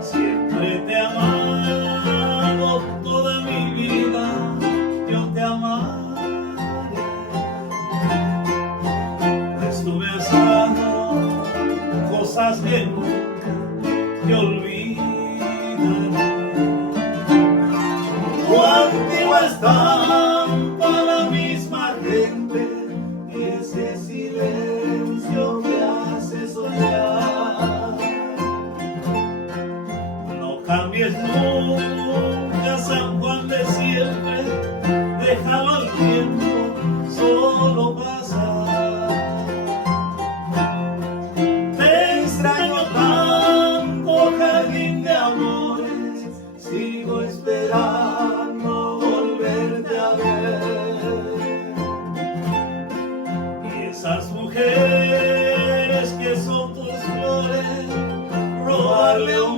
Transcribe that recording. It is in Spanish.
Siempre te he amado toda mi vida, yo te amaré. Estuve haciendo cosas que nunca te olvidaré. Contigo estampa la misma gente y ese silencio que hace soñar. No cambies nunca, San Juan de siempre, déjalo al tiempo solo pasar. Te extraño tanto, jardín de amores, sigo esperando volverte a ver. Y esas mujeres que son tus flores, robarle un